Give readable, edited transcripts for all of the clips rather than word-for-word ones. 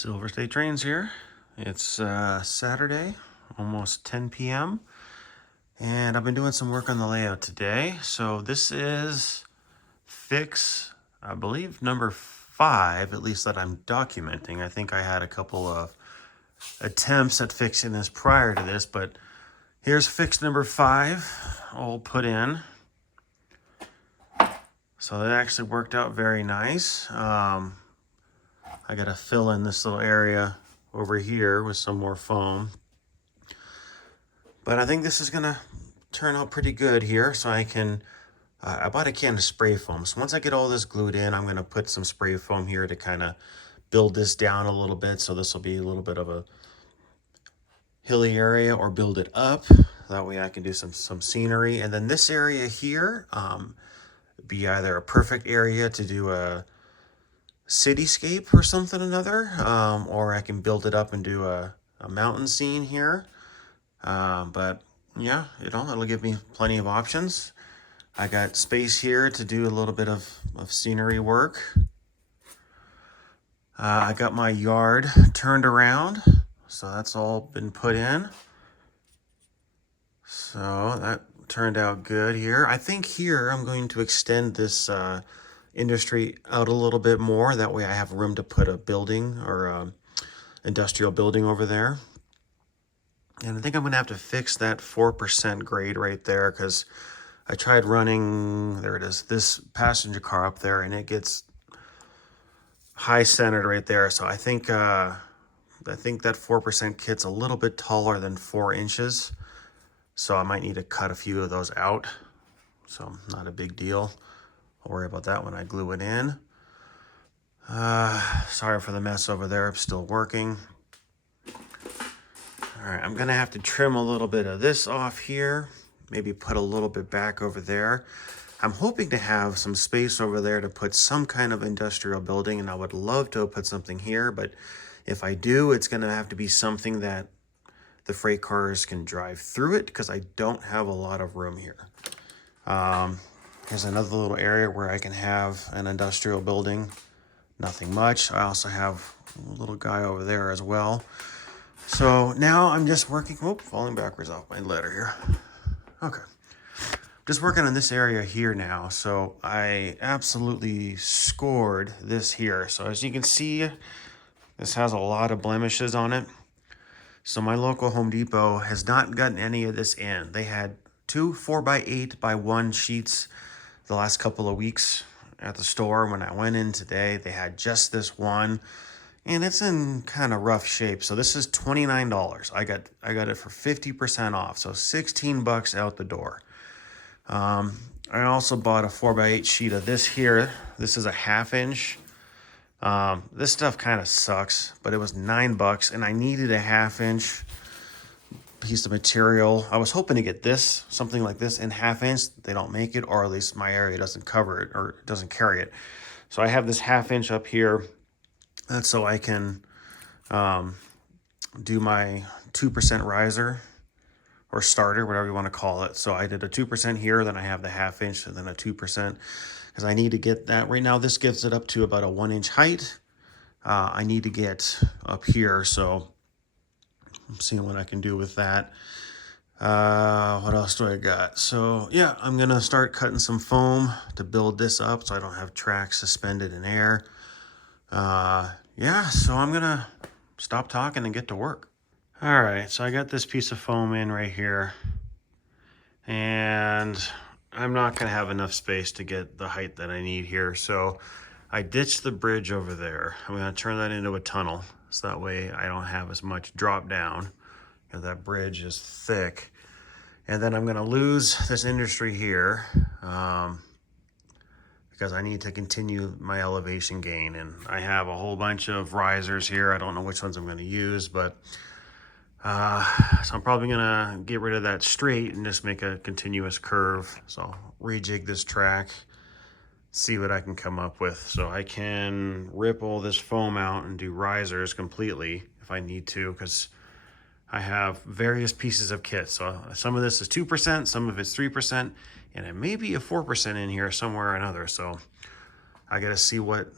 Silver State Trains here. It's Saturday, almost 10 p.m. And I've been doing some work on the layout today. So this is fix, I believe, number 5, at least that I'm documenting. I think I had a couple of attempts at fixing this prior to this, but here's fix number 5 all put in. So that actually worked out very nice. I got to fill in this little area over here with some more foam. But I think this is going to turn out pretty good here. So I can, I bought a can of spray foam. So once I get all this glued in, I'm going to put some spray foam here to kind of build this down a little bit. So this will be a little bit of a hilly area, or build it up. That way I can do some scenery. And then this area here, be either a perfect area to do a cityscape or something another, or I can build it up and do a mountain scene here. But yeah, it'll give me plenty of options. I got space here to do a little bit of scenery work. I got my yard turned around, so that's all been put in. So that turned out good here. I think here I'm going to extend this industry out a little bit more. That way I have room to put a building or a industrial building over there. And I think I'm going to have to fix that 4% grade right there, because I tried running, there it is, this passenger car up there, and it gets high centered right there. So I think that 4% kit's a little bit taller than 4 inches. So I might need to cut a few of those out. So not a big deal. I'll worry about that when I glue it in. Sorry for the mess over there. I'm still working. All right, I'm gonna have to trim a little bit of this off here. Maybe put a little bit back over there. I'm hoping to have some space over there to put some kind of industrial building, and I would love to put something here, but if I do, it's gonna have to be something that the freight cars can drive through it, because I don't have a lot of room here. Here's another little area where I can have an industrial building. Nothing much. I also have a little guy over there as well. So now I'm just working, falling backwards off my ladder here. Okay. Just working on this area here now. So I absolutely scored this here. So as you can see, this has a lot of blemishes on it. So my local Home Depot has not gotten any of this in. They had 2 4x8x1 sheets the last couple of weeks at the store. When I went in today, they had just this one, and it's in kind of rough shape. So this is $29. I got it for 50% off, so 16 bucks out the door. I also bought a 4x8 sheet of this here. This is a 1/2 inch. This stuff kind of sucks, but it was 9 bucks, and I needed a 1/2 inch piece of material. I was hoping to get this, something like this in 1/2 inch. They don't make it, or at least my area doesn't cover it, or doesn't carry it. So I have this 1/2 inch up here. That's so I can do my 2% riser or starter, whatever you want to call it. So I did a 2% here, then I have the 1/2 inch, and then a 2%, because I need to get that. Right now this gives it up to about a 1 inch height. I need to get up here, so I'm seeing what I can do with that. What else do I got? So yeah, I'm gonna start cutting some foam to build this up so I don't have tracks suspended in air. Yeah, so I'm gonna stop talking and get to work. All right, so I got this piece of foam in right here, and I'm not gonna have enough space to get the height that I need here. So I ditched the bridge over there. I'm gonna turn that into a tunnel, so that way I don't have as much drop down, because that bridge is thick. And then I'm gonna lose this industry here, because I need to continue my elevation gain. And I have a whole bunch of risers here. I don't know which ones I'm gonna use, but so I'm probably gonna get rid of that straight and just make a continuous curve. So I'll rejig this track, see what I can come up with. So I can rip all this foam out and do risers completely if I need to, because I have various pieces of kit. So some of this is 2%, some of it's 3%, and it may be a 4% in here somewhere or another. So I gotta see what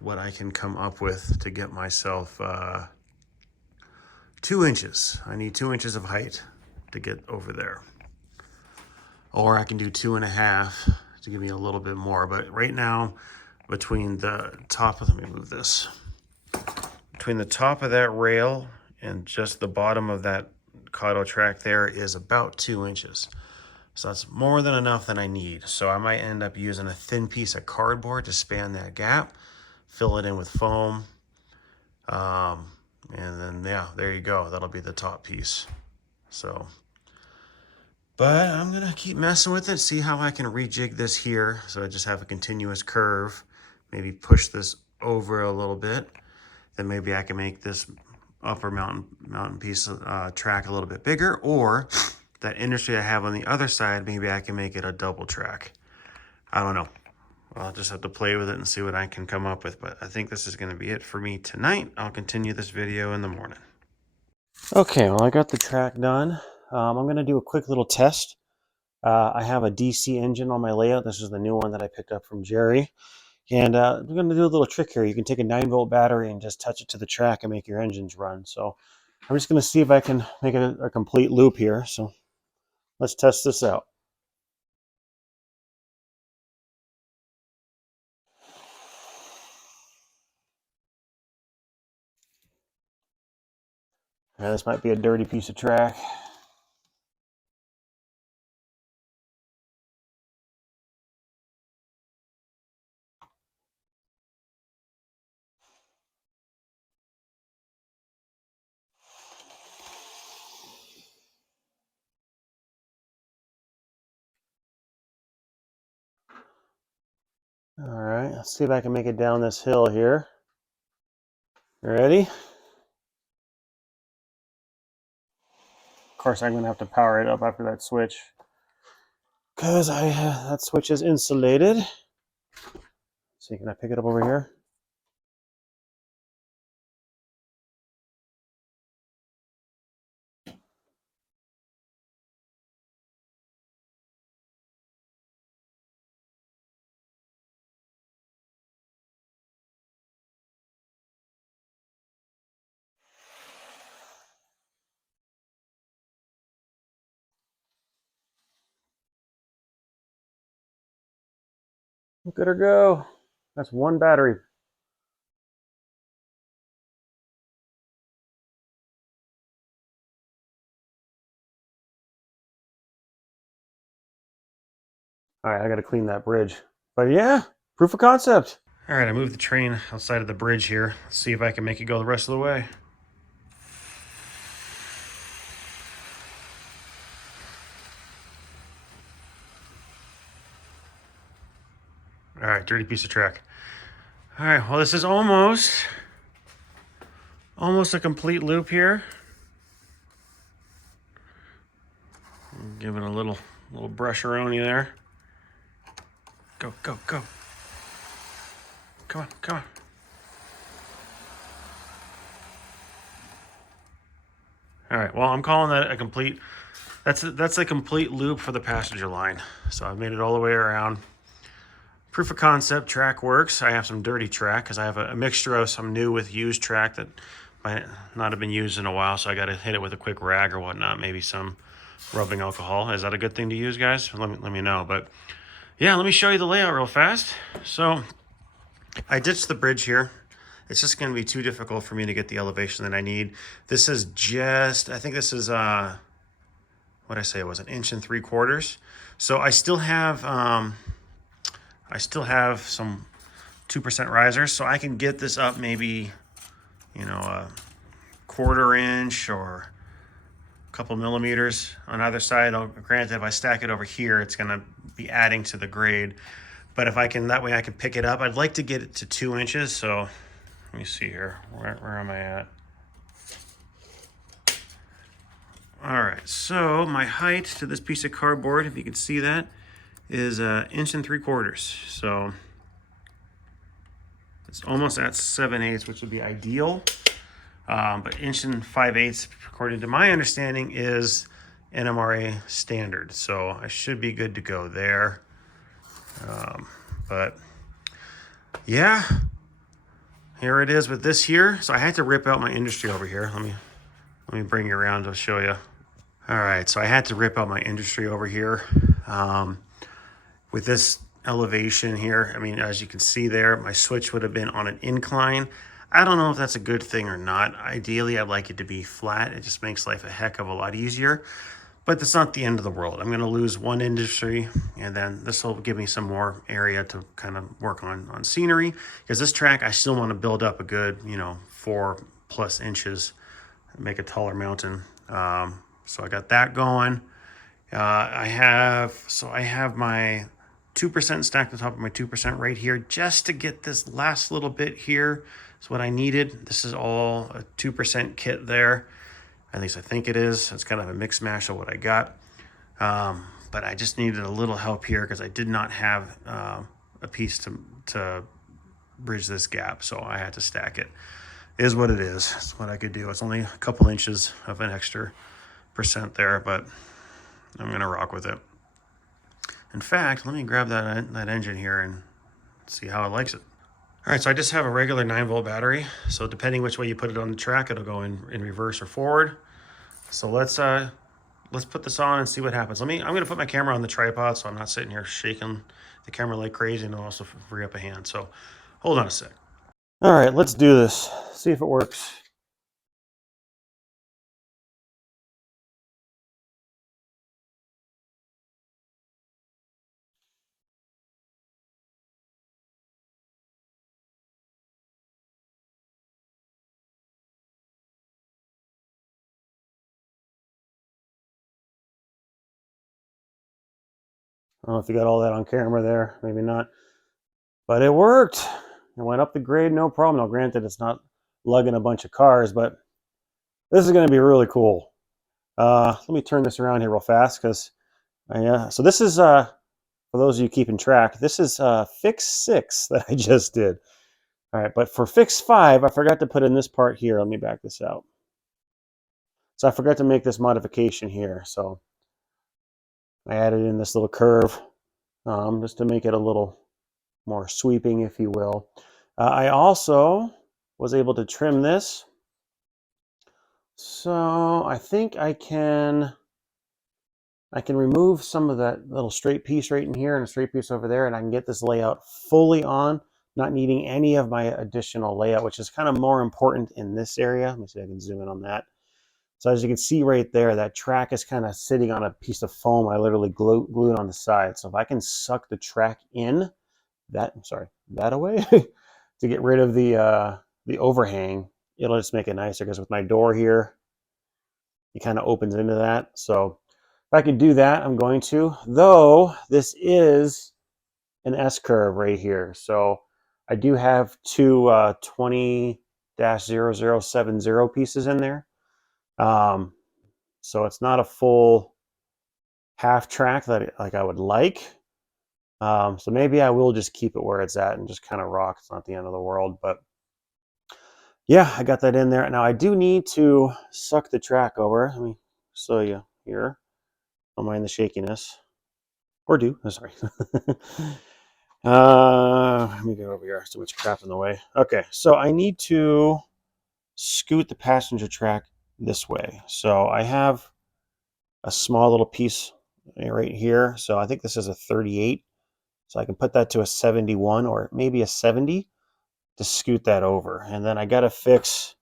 what I can come up with to get myself 2 inches. I need 2 inches of height to get over there. Or I can do 2.5 to give me a little bit more. But right now, between the top of, let me move this. Between the top of that rail and just the bottom of that caudal track there is about 2 inches. So that's more than enough than I need. So I might end up using a thin piece of cardboard to span that gap, fill it in with foam. And then, yeah, there you go. That'll be the top piece. So, but I'm gonna keep messing with it, see how I can rejig this here. So I just have a continuous curve, maybe push this over a little bit. Then maybe I can make this upper mountain piece track a little bit bigger, or that industry I have on the other side, maybe I can make it a double track. I don't know. I'll just have to play with it and see what I can come up with. But I think this is going to be it for me tonight. I'll continue this video in the morning. Okay, well, I got the track done. I'm going to do a quick little test. I have a DC engine on my layout. This is the new one that I picked up from Jerry. And we're going to do a little trick here. You can take a 9-volt battery and just touch it to the track and make your engines run. So I'm just going to see if I can make it a complete loop here. So let's test this out. Yeah, this might be a dirty piece of track. All right, let's see if I can make it down this hill here. You ready? Of course, I'm going to have to power it up after that switch, because that switch is insulated. So can I pick it up over here? Look at her go. That's one battery. All right, I got to clean that bridge. But yeah, proof of concept. All right, I moved the train outside of the bridge here. Let's see if I can make it go the rest of the way. All right, dirty piece of track. All right, well, this is almost a complete loop here. Give it a little brusheroni there. Go, go, go. Come on, come on. All right, well, I'm calling that a complete, that's a complete loop for the passenger line. So I've made it all the way around. Proof of concept, track works. I have some dirty track because I have a mixture of some new with used track that might not have been used in a while. So I got to hit it with a quick rag or whatnot, maybe some rubbing alcohol. Is that a good thing to use, guys? Let me know. But yeah, let me show you the layout real fast. So I ditched the bridge here. It's just going to be too difficult for me to get the elevation that I need. This is just, I think this is, what I say, it was 1 3/4 inches. So I still have some 2% risers, so I can get this up maybe, you know, a 1/4 inch or a couple millimeters on either side. Granted, if I stack it over here, it's going to be adding to the grade. But if I can, that way I can pick it up. I'd like to get it to 2 inches. So let me see here. Where am I at? All right, so my height to this piece of cardboard, if you can see that, is 1 3/4 inches. So it's almost at 7/8, which would be ideal. But 1 5/8, according to my understanding, is NMRA standard. So I should be good to go there. But yeah, here it is with this here. So I had to rip out my industry over here. Let me bring you around to show you. All right, so I had to rip out my industry over here. Um, with this elevation here, I mean, as you can see there, my switch would have been on an incline. I don't know if that's a good thing or not. Ideally, I'd like it to be flat. It just makes life a heck of a lot easier. But that's not the end of the world. I'm going to lose one industry, and then this will give me some more area to kind of work on scenery. Because this track, I still want to build up a good, 4+ inches, make a taller mountain. So I got that going. I have my 2% stacked on top of my 2% right here, just to get this last little bit here. Is what I needed. This is all a 2% kit there. At least I think it is. It's kind of a mix mash of what I got. But I just needed a little help here because I did not have a piece to bridge this gap. So I had to stack it. It is what it is. It's what I could do. It's only a couple inches of an extra percent there, but I'm going to rock with it. In fact, let me grab that engine here and see how it likes it. All right, so I just have a regular 9-volt battery. So depending which way you put it on the track, it'll go in reverse or forward. So let's put this on and see what happens. I'm going to put my camera on the tripod so I'm not sitting here shaking the camera like crazy, and I'll also free up a hand. So hold on a sec. All right, let's do this. See if it works. I don't know if you got all that on camera there, maybe not. But it worked. It went up the grade, no problem. Now, granted, it's not lugging a bunch of cars, but this is going to be really cool. Let me turn this around here real fast because, so this is, for those of you keeping track, this is fix 6 that I just did. All right, but for fix 5, I forgot to put in this part here. Let me back this out. So I forgot to make this modification here. So I added in this little curve just to make it a little more sweeping, if you will. I also was able to trim this. So I think I can remove some of that little straight piece right in here and a straight piece over there, and I can get this layout fully on, not needing any of my additional layout, which is kind of more important in this area. Let me see if I can zoom in on that. So as you can see right there, that track is kind of sitting on a piece of foam I literally glued on the side. So if I can suck the track in, that away to get rid of the overhang, it'll just make it nicer, because with my door here, it kind of opens into that. So if I can do that, I'm going to. Though this is an S-curve right here. So I do have two 20-0070 pieces in there. So it's not a full half track that like I would like. So maybe I will just keep it where it's at and just kind of rock. It's not the end of the world, but yeah, I got that in there. Now I do need to suck the track over. Let me show you here. Don't mind the shakiness. Or do. Oh, sorry. Let me go over here. So much crap in the way. Okay, so I need to scoot the passenger track this way. So I have a small little piece right here. So I think this is a 38. So I can put that to a 71 or maybe a 70 to scoot that over. And then I got to fix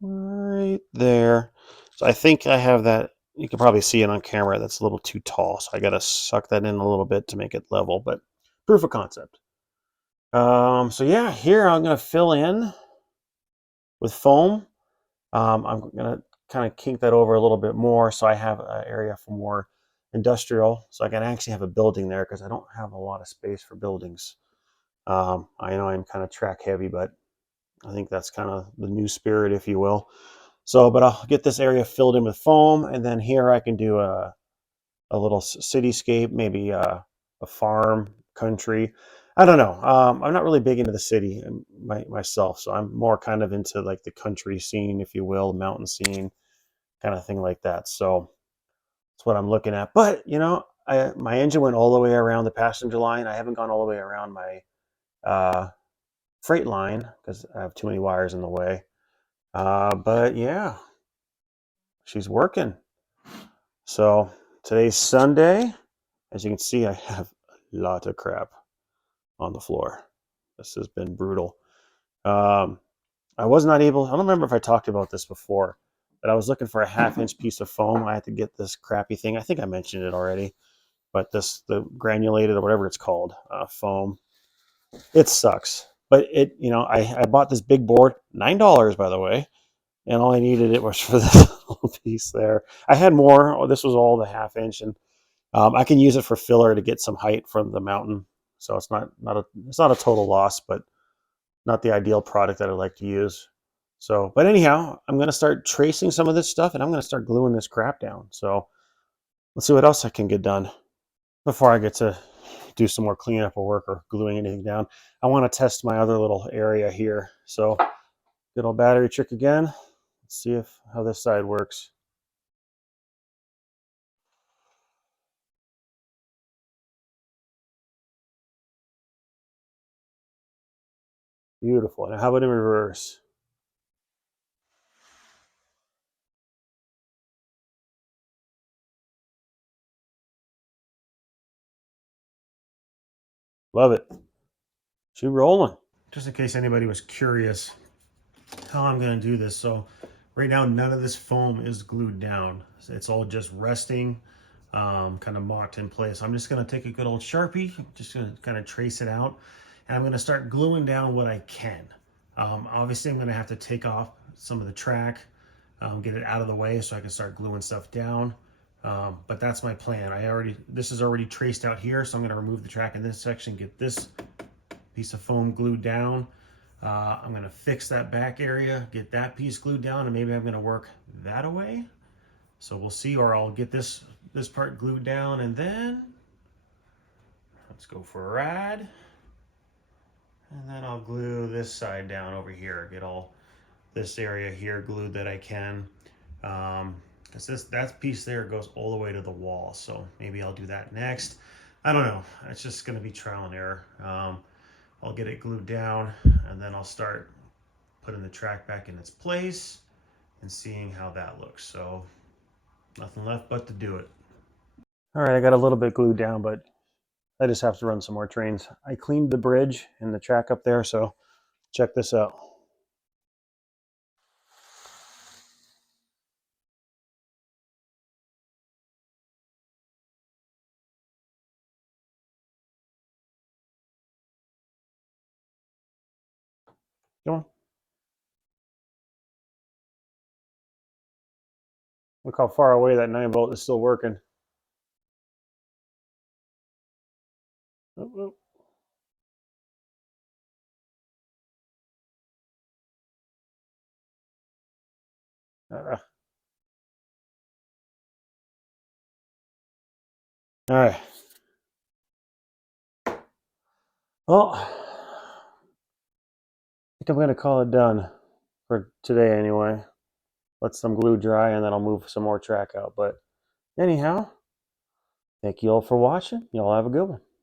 right there. So I think I have that. You can probably see it on camera. That's a little too tall. So I got to suck that in a little bit to make it level, but proof of concept. So yeah, here I'm going to fill in with foam. I'm going to kind of kink that over a little bit more so I have an area for more industrial. So I can actually have a building there because I don't have a lot of space for buildings. I know I'm kind of track heavy, but I think that's kind of the new spirit, if you will. So, but I'll get this area filled in with foam, and then here I can do a little cityscape, maybe a farm, country. I don't know. I'm not really big into the city myself, so I'm more kind of into like the country scene, if you will, mountain scene, kind of thing like that. So that's what I'm looking at. But my engine went all the way around the passenger line. I haven't gone all the way around my freight line because I have too many wires in the way. But yeah, she's working. So today's Sunday. As you can see, I have a lot of crap on the floor. This has been brutal. Um, I was not able, I don't remember if I talked about this before, but I was looking for a 1/2 inch piece of foam. I had to get this crappy thing. I think I mentioned it already, but the granulated or whatever it's called, foam, it sucks. But I bought this big board, $9, by the way, and all I needed it was for this little piece there. I had more. Oh, this was all the 1/2 inch, and I can use it for filler to get some height from the mountain. So it's not a total loss, but not the ideal product that I like to use. So, but anyhow, I'm going to start tracing some of this stuff and I'm going to start gluing this crap down. So let's see what else I can get done before I get to do some more cleanup or work or gluing anything down. I want to test my other little area here. So good old battery trick again. Let's see how this side works. Beautiful. Now how about in reverse? Love it. She rolling. Just in case anybody was curious how I'm going to do this. So right now, none of this foam is glued down. It's all just resting, kind of mocked in place. I'm just going to take a good old Sharpie, just going to kind of trace it out. And I'm going to start gluing down what I can. Obviously, I'm going to have to take off some of the track, get it out of the way so I can start gluing stuff down. But that's my plan. This is already traced out here, so I'm going to remove the track in this section, get this piece of foam glued down. I'm going to fix that back area, get that piece glued down, and maybe I'm going to work that away. So we'll see, or I'll get this part glued down, and then let's go for a ride. And then I'll glue this side down over here, get all this area here glued that I can. Because that piece there goes all the way to the wall, so maybe I'll do that next. I don't know. It's just going to be trial and error. I'll get it glued down, and then I'll start putting the track back in its place and seeing how that looks. So nothing left but to do it. All right, I got a little bit glued down, but I just have to run some more trains. I cleaned the bridge and the track up there, so check this out. Come on. Look how far away that 9-volt is still working. Oh, oh. All right. Well, I think I'm going to call it done for today anyway. Let some glue dry and then I'll move some more track out. But anyhow, thank you all for watching. Y'all have a good one.